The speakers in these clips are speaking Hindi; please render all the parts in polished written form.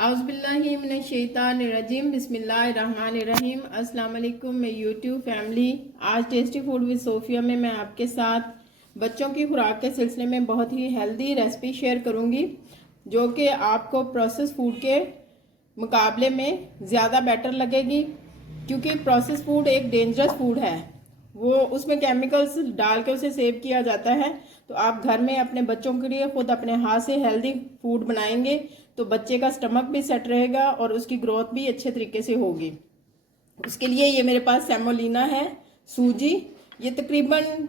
आउज़ुबिल्लाहिमिनश्शैतानिर्रजीम बिस्मिल्लाहिर्रहमानिर्रहीम। अस्सलाम वालेकुम। मैं यूट्यूब फैमिली, आज टेस्टी फूड विद सोफिया में मैं आपके साथ बच्चों की खुराक के सिलसिले में बहुत ही हेल्दी रेसिपी शेयर करूंगी, जो कि आपको प्रोसेस फूड के मुकाबले में ज़्यादा बेटर लगेगी। क्योंकि प्रोसेस फूड एक डेंजरस फूड है, वो उसमें केमिकल्स डाल के उसे सेव किया जाता है। तो आप घर में अपने बच्चों के लिए खुद अपने हाथ से हेल्दी फूड बनाएंगे तो बच्चे का स्टमक भी सेट रहेगा और उसकी ग्रोथ भी अच्छे तरीके से होगी। उसके लिए ये मेरे पास सेमोलिना है, सूजी, ये तकरीबन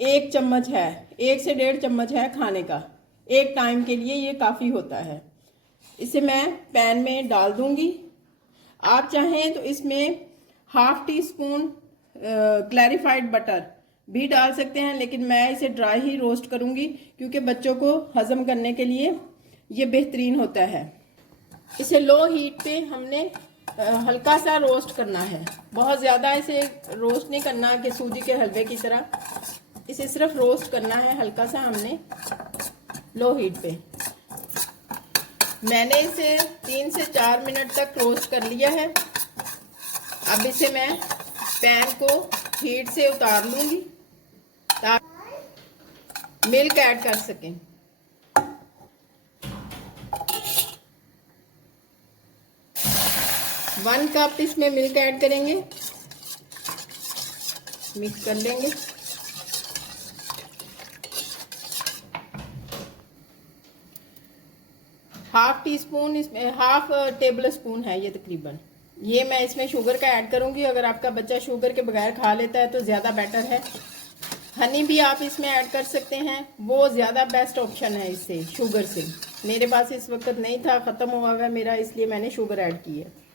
1 चम्मच है, 1 से 1.5 चम्मच है खाने का। एक टाइम के लिए ये काफ़ी होता है। इसे मैं पैन में डाल दूंगी। आप चाहें तो इसमें ½ टी स्पून क्लैरिफाइड बटर भी डाल सकते हैं, लेकिन मैं इसे ड्राई ही रोस्ट करूंगी क्योंकि बच्चों को हजम करने के लिए ये बेहतरीन होता है। इसे लो हीट पे हमने हल्का सा रोस्ट करना है, बहुत ज़्यादा इसे रोस्ट नहीं करना कि सूजी के हलवे की तरह। इसे सिर्फ रोस्ट करना है हल्का सा, हमने लो हीट पे। मैंने इसे 3 से 4 मिनट तक रोस्ट कर लिया है। अब इसे मैं पैन को हीट से उतार लूंगी ताकि मिल्क ऐड कर सकें। वन कप इसमें मिल्क ऐड करेंगे, मिक्स कर लेंगे। ½ टी स्पून इसमें, ½ टेबल स्पून है ये तकरीबन। ये मैं इसमें शुगर का ऐड करूंगी। अगर आपका बच्चा शुगर के बगैर खा लेता है तो ज़्यादा बेटर है। हनी भी आप इसमें ऐड कर सकते हैं, वो ज़्यादा बेस्ट ऑप्शन है इससे, शुगर से। मेरे पास इस वक्त नहीं था, ख़त्म हुआ हुआ मेरा, इसलिए मैंने शुगर ऐड की है।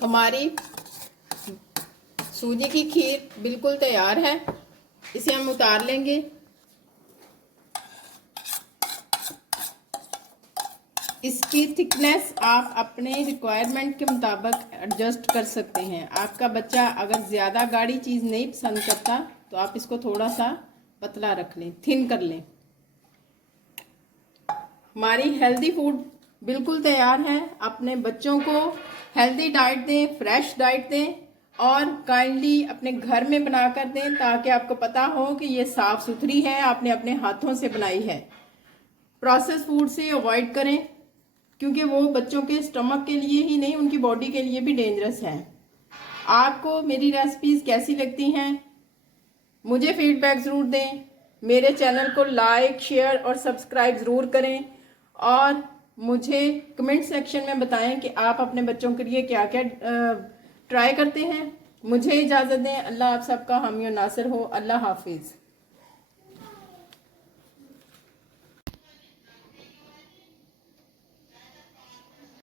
हमारी सूजी की खीर बिल्कुल तैयार है। इसे हम उतार लेंगे। इसकी थिकनेस आप अपने रिक्वायरमेंट के मुताबिक एडजस्ट कर सकते हैं। आपका बच्चा अगर ज़्यादा गाढ़ी चीज़ नहीं पसंद करता तो आप इसको थोड़ा सा पतला रख लें, थिन कर लें। हमारी हेल्दी फूड बिल्कुल तैयार है। अपने बच्चों को हेल्दी डाइट दें, फ्रेश डाइट दें और काइंडली अपने घर में बनाकर दें, ताकि आपको पता हो कि ये साफ़ सुथरी है, आपने अपने हाथों से बनाई है। प्रोसेस फूड से अवॉइड करें क्योंकि वो बच्चों के स्टमक के लिए ही नहीं, उनकी बॉडी के लिए भी डेंजरस है। आपको मेरी रेसिपीज़ कैसी लगती हैं मुझे फीडबैक ज़रूर दें। मेरे चैनल को लाइक, शेयर और सब्सक्राइब ज़रूर करें और मुझे कमेंट सेक्शन में बताएं कि आप अपने बच्चों के लिए क्या क्या ट्राई करते हैं। मुझे इजाज़त दें। अल्लाह आप सबका हामी और नासिर हो। अल्लाह हाफिज़।